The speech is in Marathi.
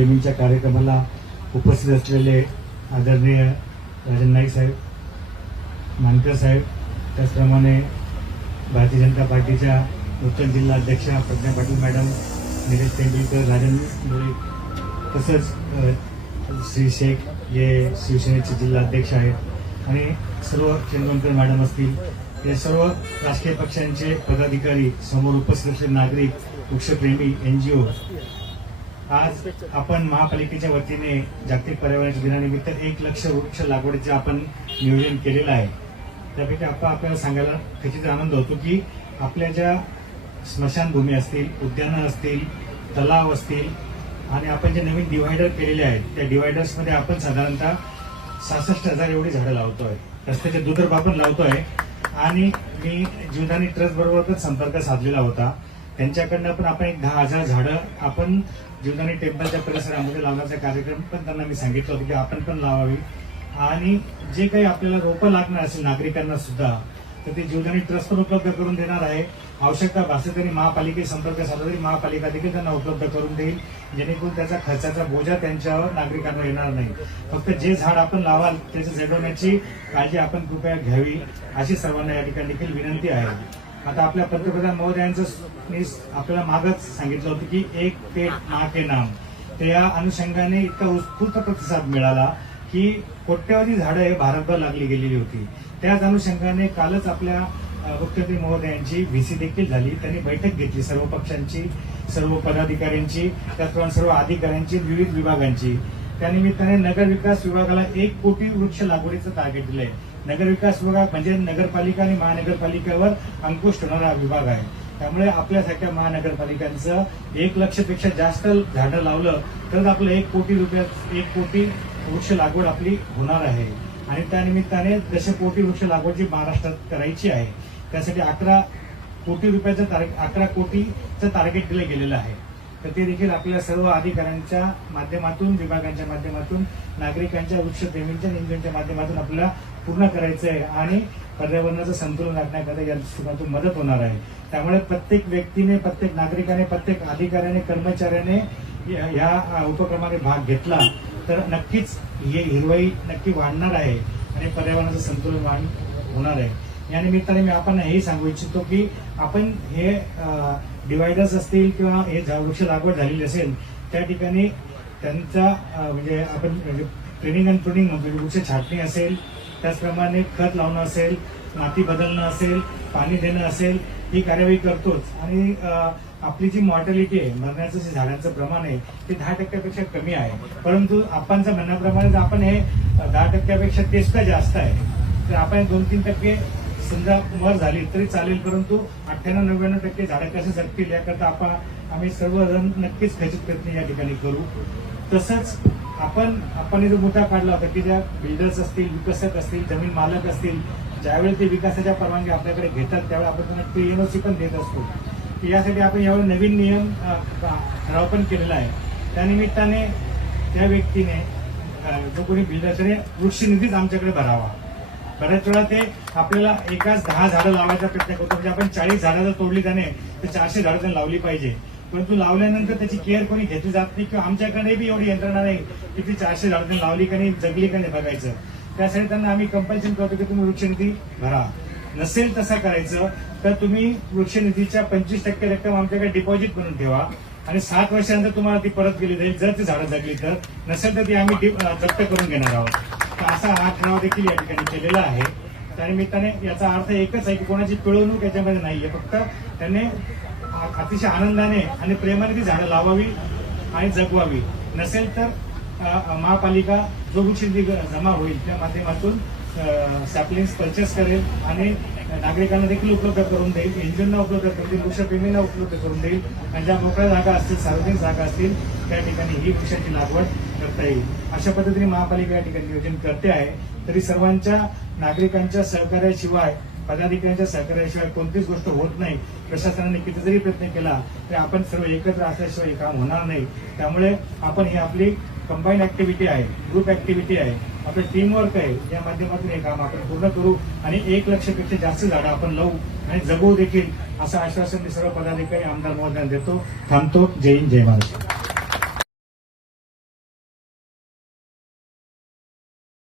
प्रेमींच्या कार्यक्रमाला उपस्थित असलेले आदरणीय राजन नाईक साहेब मानकर साहेब त्याचप्रमाणे भारतीय जनता पार्टीच्या उत्तर जिल्हा अध्यक्षा प्रज्ञा पाटील मॅडम निलेश तेंडुलकर राजन मुळे तसंच श्री शेख हे शिवसेनेचे जिल्हा अध्यक्ष आहेत आणि सर्व चंद्रकर मॅडम असतील या सर्व राजकीय पक्षांचे पदाधिकारी समोर उपस्थित असलेले नागरिक वृक्षप्रेमी एन जी ओ आज आपण महापालिकेच्या वतीने जागतिक पर्यावरण दिनानिमित्त एक लक्ष वृक्ष लागवडीचे आपण नियोजन केलेलं आहे त्यापैकी आपण आपल्याला सांगायला खचित आनंद होतो की आपल्या ज्या स्मशानभूमी असतील उद्यानं असतील तलाव असतील आणि आपण जे नवीन डिव्हायडर केलेले आहेत त्या डिव्हायडर्समध्ये आपण साधारणतः सहासष्ट हजार एवढी झाडं लावतो आहे रस्त्याच्या दुधर्भा पण लावतोय आणि मी जीवदानी ट्रस्ट बरोबर संपर्क साधलेला होता त्यांच्याकडनं पण आपण एक दहा हजार झाडं आपण जीवनानी टेम्पलच्या परिसरामध्ये लावण्याचा कार्यक्रम पण त्यांना मी सांगितलं होतं की आपण पण लावावी आणि जे काही आपल्याला रोपं लागणार असेल नागरिकांना सुद्धा तर ते जीवनानी ट्रस्ट पण उपलब्ध करून देणार आहे आवश्यकता भाषेत तरी महापालिके संपर्क साधला महापालिका देखील त्यांना उपलब्ध करून देईल जेणेकरून त्याचा खर्चाचा बोजा त्यांच्यावर नागरिकांना येणार नाही फक्त जे झाड आपण लावाल त्याच्या जगवण्याची काळजी आपण कृपया घ्यावी अशी सर्वांना या ठिकाणी देखील विनंती आहे आता आपल्या पंतप्रधान महोदयांचं आपल्याला मागच सांगितलं होतं की एक ते मा नाम तर या अनुषंगाने इतका उत्स्फूर्त प्रतिसाद मिळाला की कोट्यवधी झाडं हे भारतभर लागली गेलेली होती त्याच अनुषंगाने कालच आपल्या मुख्यमंत्री महोदयांची व्हीसी देखील झाली त्यांनी बैठक घेतली सर्व पक्षांची सर्व पदाधिकाऱ्यांची त्याचप्रमाणे सर्व अधिकाऱ्यांची विविध विभागांची त्यानिमित्ताने विकास विभागाला एक कोटी वृक्ष लागवडीचं टार्गेट दिलं आहे विकास विभाग म्हणजे नगरपालिका आणि महानगरपालिकेवर अंकुश ठेवणारा विभाग आहे त्यामुळे आपल्यासारख्या महानगरपालिकांचं एक लक्षपेक्षा जास्त झाडं लावलं तरच आपलं एक कोटी रुपया एक कोटी वृक्ष लागवड आपली होणार आहे आणि त्यानिमित्ताने दश कोटी वृक्ष लागवड जी महाराष्ट्रात करायची आहे त्यासाठी अकरा कोटी रुपयाचं अकरा कोटीचं टार्गेट दिलं गेलेलं आहे तर ते देखील आपल्या सर्व अधिकाऱ्यांच्या माध्यमातून विभागांच्या माध्यमातून नागरिकांच्या प्रेमींच्या नियोजनच्या माध्यमातून आपल्याला पूर्ण करायचं आहे आणि पर्यावरणाचं संतुलन राखण्याकरता या दृष्टिकोनातून मदत होणार आहे त्यामुळे प्रत्येक व्यक्तीने प्रत्येक नागरिकाने प्रत्येक अधिकाऱ्याने कर्मचाऱ्याने या उपक्रमाने भाग घेतला तर नक्कीच हे हिरवाई नक्की वाढणार आहे आणि पर्यावरणाचं संतुलन वाढ होणार आहे या निमित्ताने मी आपण हे सांगू इच्छितो की आपण हे डिवायडर्स असतील किंवा हे वृक्ष लागवड झालेली असेल त्या ठिकाणी त्यांचा म्हणजे आपण ट्रेनिंग अँड प्रुनिंग म्हणजे वृक्ष छाटणी असेल त्याचप्रमाणे खत लावणं असेल माती बदलणं असेल पाणी देणं असेल ही कार्यवाही करतोच आणि आपली जी मॉर्टॅलिटी आहे मरण्याचं जे झाडांचं प्रमाण आहे ते दहा टक्क्यापेक्षा कमी आहे परंतु आपण म्हणण्याप्रमाणे जर आपण हे दहा टक्क्यापेक्षा तेच जास्त आहे तर आपण दोन तीन टक्के समजा मर झाली तरी चालेल परंतु अठ्ठ्याण्णव नव्याण्णव टक्के झाडं कसे जगतील याकरता आपण आम्ही सर्वजण नक्कीच खचित प्रयत्न या ठिकाणी करू तसंच आपण आपण जो मुद्दा काढला होता की ज्या बिल्डर्स असतील विकसक असतील जमीन मालक असतील ज्यावेळी ते विकासाच्या परवानगी आपल्याकडे घेतात त्यावेळी आपण त्यांना ते सी पण देत असतो यासाठी आपण यावेळी नवीन नियम रावपण केलेला आहे त्यानिमित्ताने त्या व्यक्तीने जो कोणी बिल्डर्सने निधीच आमच्याकडे भरावा बऱ्याच वेळा ते आपल्याला एकाच दहा झाडं लावायचा प्रयत्न करतो म्हणजे आपण चाळीस झाडं जर तोडली जाणे तर चारशे झाडं जर लावली पाहिजे परंतु लावल्यानंतर त्याची केअर कोणी घेतली जात नाही किंवा आमच्याकडे बी एवढी यंत्रणा नाही की ती चारशे झाडं लावली का नाही जगली का नाही बघायचं त्यासाठी त्यांना आम्ही कंपल्शन करतो की तुम्ही वृक्षनिधी भरा नसेल तसं करायचं तर तुम्ही निधीच्या पंचवीस टक्के रक्कम आमच्याकडे डिपॉझिट करून ठेवा आणि सात वर्षानंतर तुम्हाला ती परत गेली जाईल जर ती झाडं जगली तर नसेल तर ती आम्ही जप्त करून घेणार आहोत असा हा ठराव देखील या ठिकाणी केलेला आहे त्यानिमित्ताने याचा अर्थ एकच आहे की कोणाची पिळवणूक याच्यामध्ये नाहीये फक्त त्यांनी अतिशय आनंदाने आणि प्रेमाने ती झाडं लावावी आणि जगवावी नसेल तर महापालिका जो वृक्ष जमा होईल त्या माध्यमातून सॅपलिंग्स परचेस करेल आणि नागरिकांना देखील उपलब्ध करून देईल एनजीओना उपलब्ध करून देईल वृक्षप्रेमींना उपलब्ध करून देईल आणि ज्या मोकळ्या जागा असतील सार्वजनिक जागा असतील त्या ठिकाणी ही वृक्षाची लागवड करता येईल अशा पद्धतीने महापालिका या ठिकाणी नियोजन करते आहे तरी सर्वांच्या नागरिकांच्या सहकार्याशिवाय पदाधिकाऱ्यांच्या सहकार्याशिवाय कोणतीच गोष्ट होत नाही प्रशासनाने किती जरी प्रयत्न केला तरी आपण सर्व एकत्र असल्याशिवाय काम होणार नाही त्यामुळे आपण ही आपली कंबाईन ऍक्टिव्हिटी आहे ग्रुप ऍक्टिव्हिटी आहे आपलं टीमवर्क आहे या माध्यमातून हे काम आपण पूर्ण करू आणि एक लक्षपेक्षा जास्त झाडं आपण लावू आणि जगवू देखील असं आश्वासन मी सर्व पदाधिकारी आमदार महोदयांना देतो थांबतो जय हिंद जय महाराष्ट्र